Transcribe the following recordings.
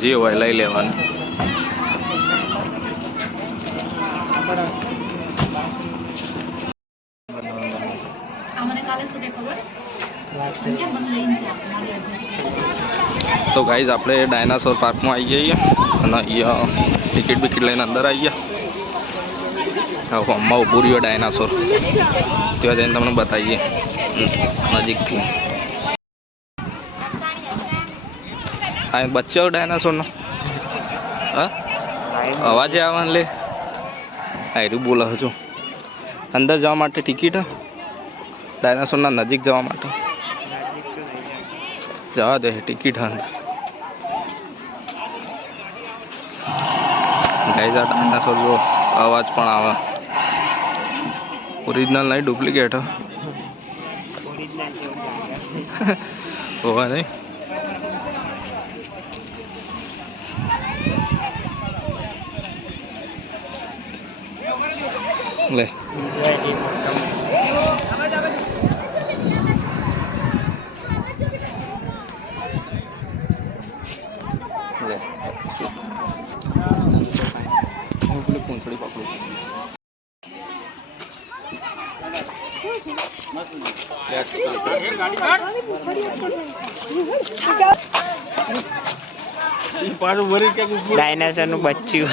જે હોય લઈ લેવાનું. તો ગાઈઝ આપણે ડાયનાસોર પાર્કમાં આવી જઈએ અને અહીંયા ટિકિટ બિકિટ લઈને અંદર આવી ગયા. હમણાં ઊભું રહ્યો ડાયનાસોર, ત્યાં જઈને તમને બતાવીએ નજીકથી. હા બચ્ચો ડાયનાસોરનો હા અવાજે આવવાનું લે આયરું બોલે હજુ. અંદર જવા માટે ટિકિટ ડાયનાસોરના નજીક જવા માટે જવા દે ટિકિટ અંદર. ગાઈઝ આ ડાયનાસોર જો અવાજ પણ આવે. ઓરિજિનલ નહીં ડુપ્લિકેટ હોવા નહીં. લે હું પેલી પૂંછડી પકડું. ડાયનાસોર નું બચ્ચું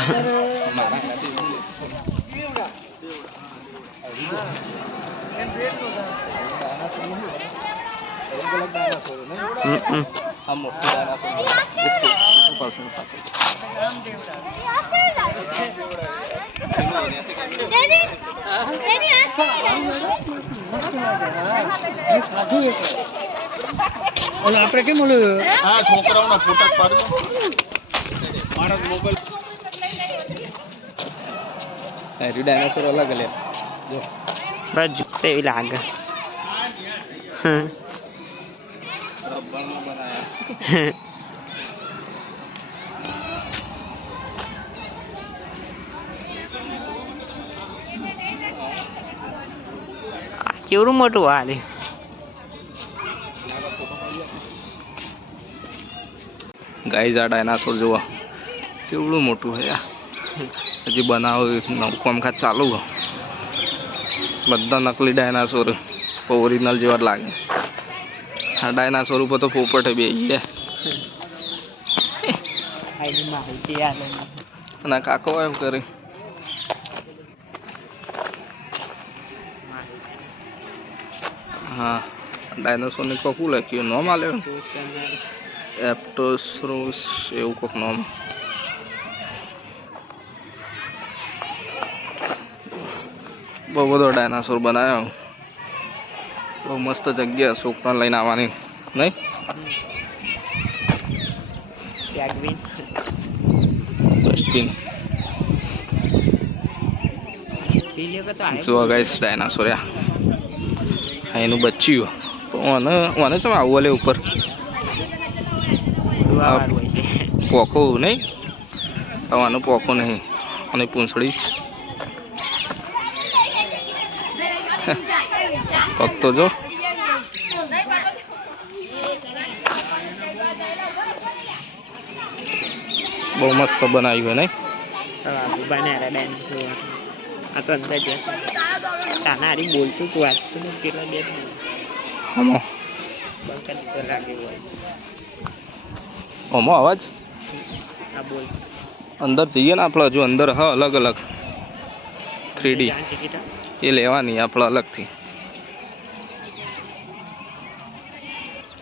આપણે કેમ ઓલું હા છોકરાઓના ફોટા પાડો મારા મોબાઈલ એરી ડાયનાસોર અલગ લે જો બસ જુતે એવી લાગે. રબરમાં બનાયા. કેવડું મોટું હાલે. ગાઈઝ આ ડાયનાસોર જોવા કેવડું મોટું છે યાર. હજી બનાવો નવું કામકાજ ચાલુ હોય. બધા નકલી ડાયનાસોર ઓરિજિનલ જેવા લાગે. આ ડાયનાસોર ઉપર તો પોપટ બે અને કાકો એમ કરે. હા ડાયનાસોર ને કોકું લખ્યું નોમ આલે એપ્ટોસરોસ એવું કોક નામ. બહુ બધો ડાયનાસોર બનાવ્યો. બહુ મસ્ત જગ્યા છોકરા લઈને આવવાની નહીં. ડસ્ટબિન જો ગાઈસ ડાયનાસોર એનું બચ્યું મને છે આવું લે ઉપર પોખો નહીં આનું પોખો નહીં અને પૂંછડી પગ તો જો બહુ મસ્ત બનાવ્યું નહીં. આ તો અંદર તાનારી બોલતું તું વાત તો કેટલા બે લાગે હોય ઓમો અવાજ આ બોલ અંદર જઈએ ને આપણે હજુ અંદર હા અલગ અલગ 3D એ લેવાની આપણે અલગથી.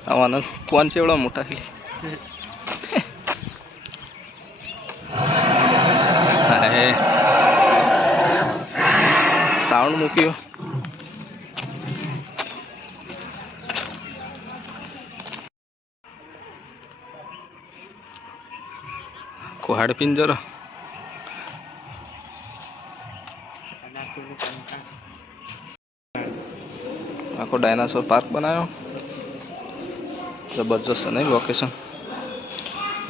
આવવાનો કોણ છે એવડા મોટા છે. સાઉન્ડ મૂક્યો કોહાડ પિંજર આખો ડાયનાસોર પાર્ક બનાવ્યો. જબરજસ્ત છે નહીં લોકેશન.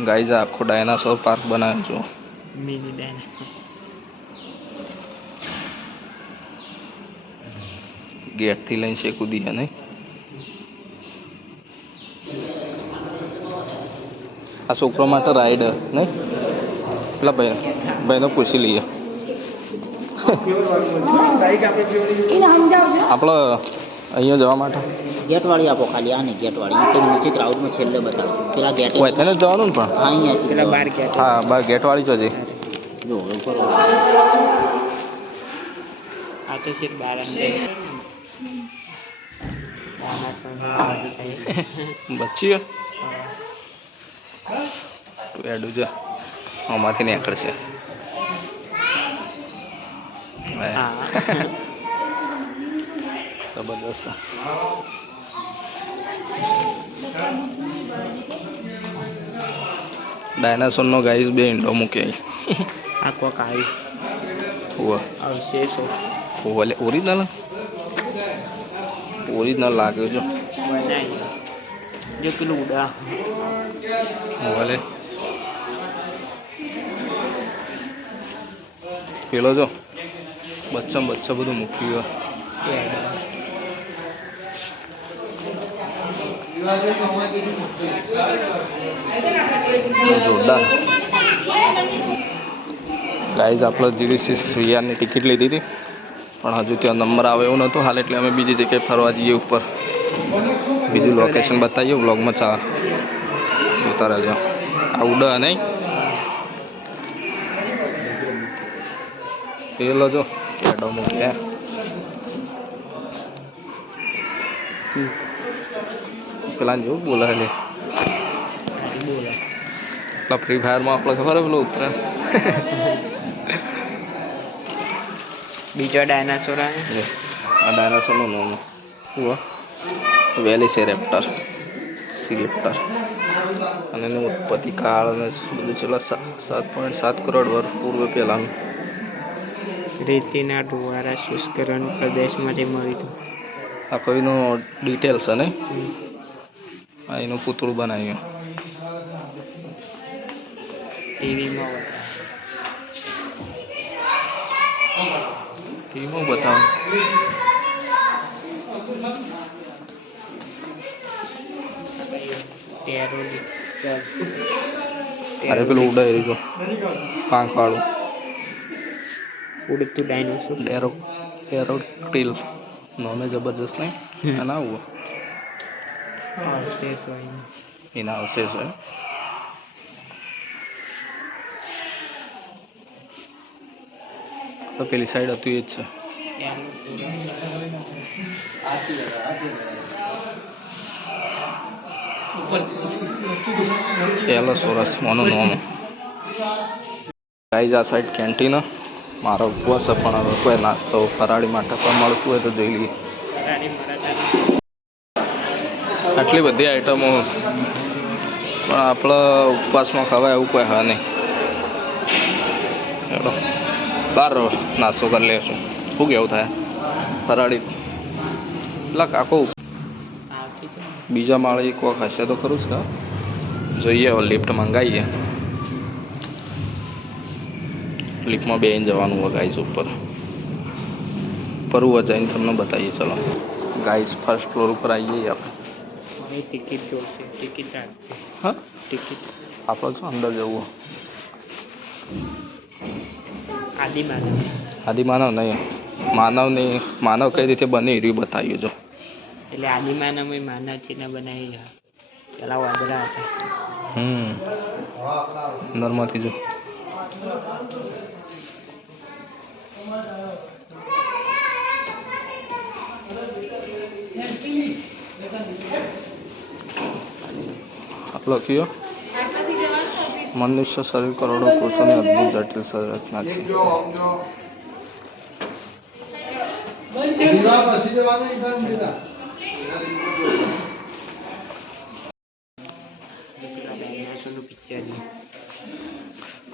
ગાઈઝ આખો ડાયનાસોર પાર્ક બનાવ્યો જો મિની ડાયનાસોર. ગેટ થી લઈને છે કૂદી નહીં. આ છોકરો માટે રાઈડ નહીં પેલા ભાઈનો પૂછી લઈએ આપણે અહીંયા જવા માટે ગેટ વાળી આપો ખાલી આ નહીં ગેટ વાળી તો નીચે ક્રાઉડમાં છેલ્લે બતાવો પેલા ગેટ એને જવાનું ને પણ હા અહીંયા પેલા બાર ગેટ હા બાર ગેટ વાળી જ હજી જો ઉપર આ તો છે બાર બચ્ચી તું એડું જો આમાંથી નીકળશે જબરદસ્ત ડાયનાસોરનો ગાઈસ બે ઈંડો મૂકે આ કોક આવી હોવે અવશેષો ઓલે ઓરિજિનલ લાગ્યો જો બનાવી જો પેલું ઉડા ઓલે પેલો જો બચ્ચા બધું મૂક્યું જોરદાર ગાઈઝ આપણે જીડીસી વીઆરની ટિકિટ લીધી હતી પણ હજુ ત્યાં નંબર આવે એવું નહોતું હાલ એટલે અમે બીજી જગ્યાએ ફરવા જઈએ ઉપર બીજું લોકેશન બતાવીએ વ્લોગમાં જોતા રહેજો આ ઉડા નહીં પેલો જો એડો મૂકે પેલા જેવું બોલે એટલે પેલા ફ્રી ફાયરમાં આપણે ખબર પેલો ઉતરે બીજો ડાયનાસોર આ ડાયનાસોરનું નામ શું વેલીસેરેપ્ટર સિલેપ્ટર અને એની ઉત્પત્તિ કાળ અને બધું છેલ્લા 7.7 કરોડ વર્ષ પૂર્વે પહેલાંનું રેતીના ઢોવારા શુષ્કરણ પ્રદેશમાંથી મળ્યું હતું આ કોઈનો ડિટેલ્સ છે ને આ એનું પૂતળું બનાવ્યું ટીવીમાં બતાવે અરે પેલું ઉડાય જો પાંખ વાળું ઉડતું ડાયનોસોર ડેરોક્ટિલ નોમે જબરજસ્ત નહીં એના આવું એના અવશેષ હોય તો પેલી સાઈડ હતું એ જ છે એલોસોરસ મોનું નોમ ગાઈઝ આ સાઈડ કેન્ટીન મારો ઉપવાસ પણ હવે કોઈ નાસ્તો ફરાળી માટે પણ મળતું હોય તો જોઈ લઈએ આટલી બધી આઈટમો પણ આપણા ઉપવાસમાં ખવાય એવું કોઈ હા નહીં ચલો બહાર નાસ્તો કરી લઈશું શું કેવું થાય ફરાળી એટલે કાકો બીજા માળે એક વખત હશે તો ખરું જ કા જોઈએ હવે લિફ્ટ મંગાવીએ લિફ્ટમાં બેસીને જવાનું હોય ગાઈસ ઉપર પરવું જઈને તમને બતાવીએ ચલો ગાઈસ ફર્સ્ટ ફ્લોર ઉપર આવીએ આપણે ટિકિટ જોશે ટિકિટ હા ટિકિટ આપણે શું અંદર જવું આદિમાનવ નહીં માનવ કઈ રીતે બને એ રહ્યું બતાવ્યું જો એટલે આદિમાનવ માનવથી ના બનાવી પેલા વાદળા હતા અંદરમાંથી જો લખ્યો મનુષ્ય શરીર કરોડો કોષોની અદ્ભુત જટિલ સંરચના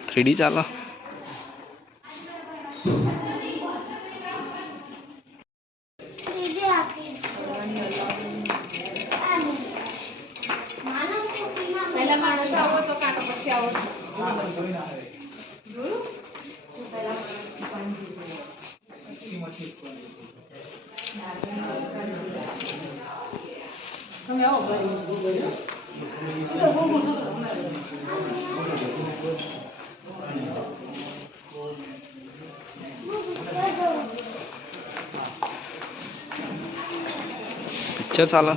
છે ડી ચાલો પિક્ચર ચાલે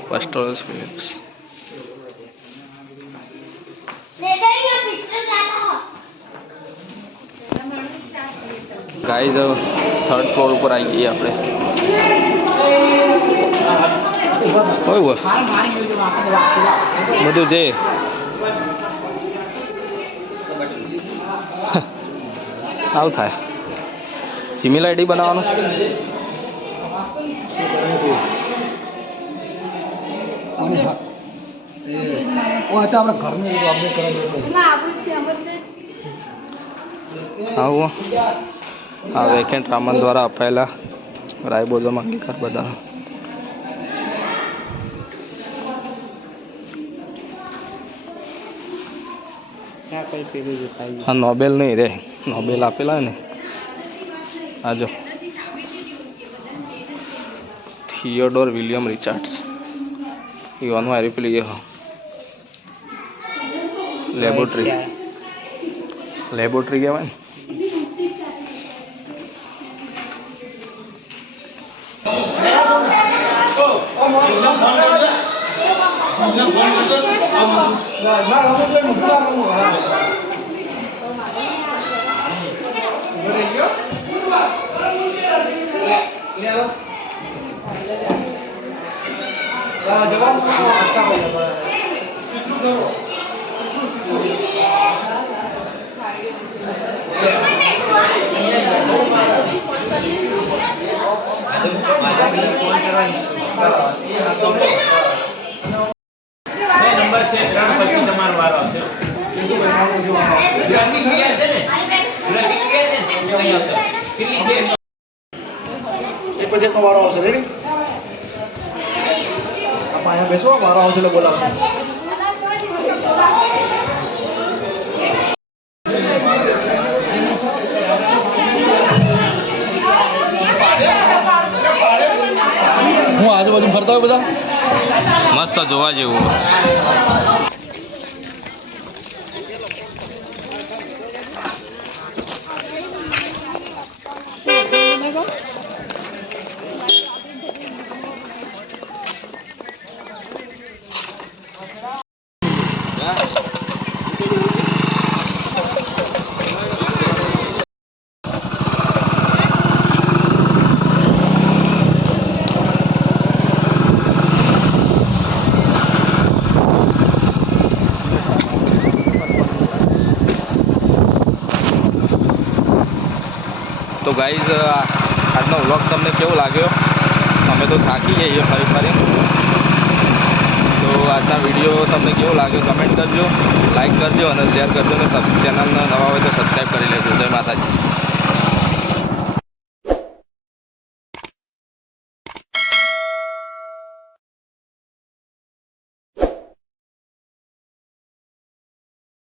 first Phillips guys third floor ઉપર આવી ગઈએ આપણે હોય બધું છે આવું થાય સિમિલ આઈડી બનાવવાનું આવું આ વેકેન્ટ રામન દ્વારા અપાયેલા રાયબોઝમ અંગીકાર બધા ક્યાં કઈ પેલું જોતા હા નોબેલ નહીં રે નોબેલ આપેલા ને આ જો થિયોડોર વિલિયમ રિચાર્ડ્સ ઈવાનું હારી પેલી લેબોરેટરી કહેવાય ને નંબર છે 3 પછી તમારો વારો આવશે ગ્રાફિક ક્લિયર છે ને ગ્રાફિક ક્લિયર છે ને નહીં આવતો કેટલી છે એ પછી તમારો આવશે રેડી આપ અહીંયા બેસો મારો આવશે એટલે બોલાવશે હું આજુબાજુ ફરતા હોય બધા મસ્ત જોવા જેવું તો ગાઈઝ આજનો વ્લોગ તમને કેવો લાગ્યો અમે તો થાકી જઈએ ફરી ફરી તો આજના વિડીયો તમને કેવો લાગ્યો કમેન્ટ કરજો લાઈક કરજો અને શેર કરજો અને ચેનલને નવા હોય તો સબસ્ક્રાઈબ કરી લેજો જય માતાજી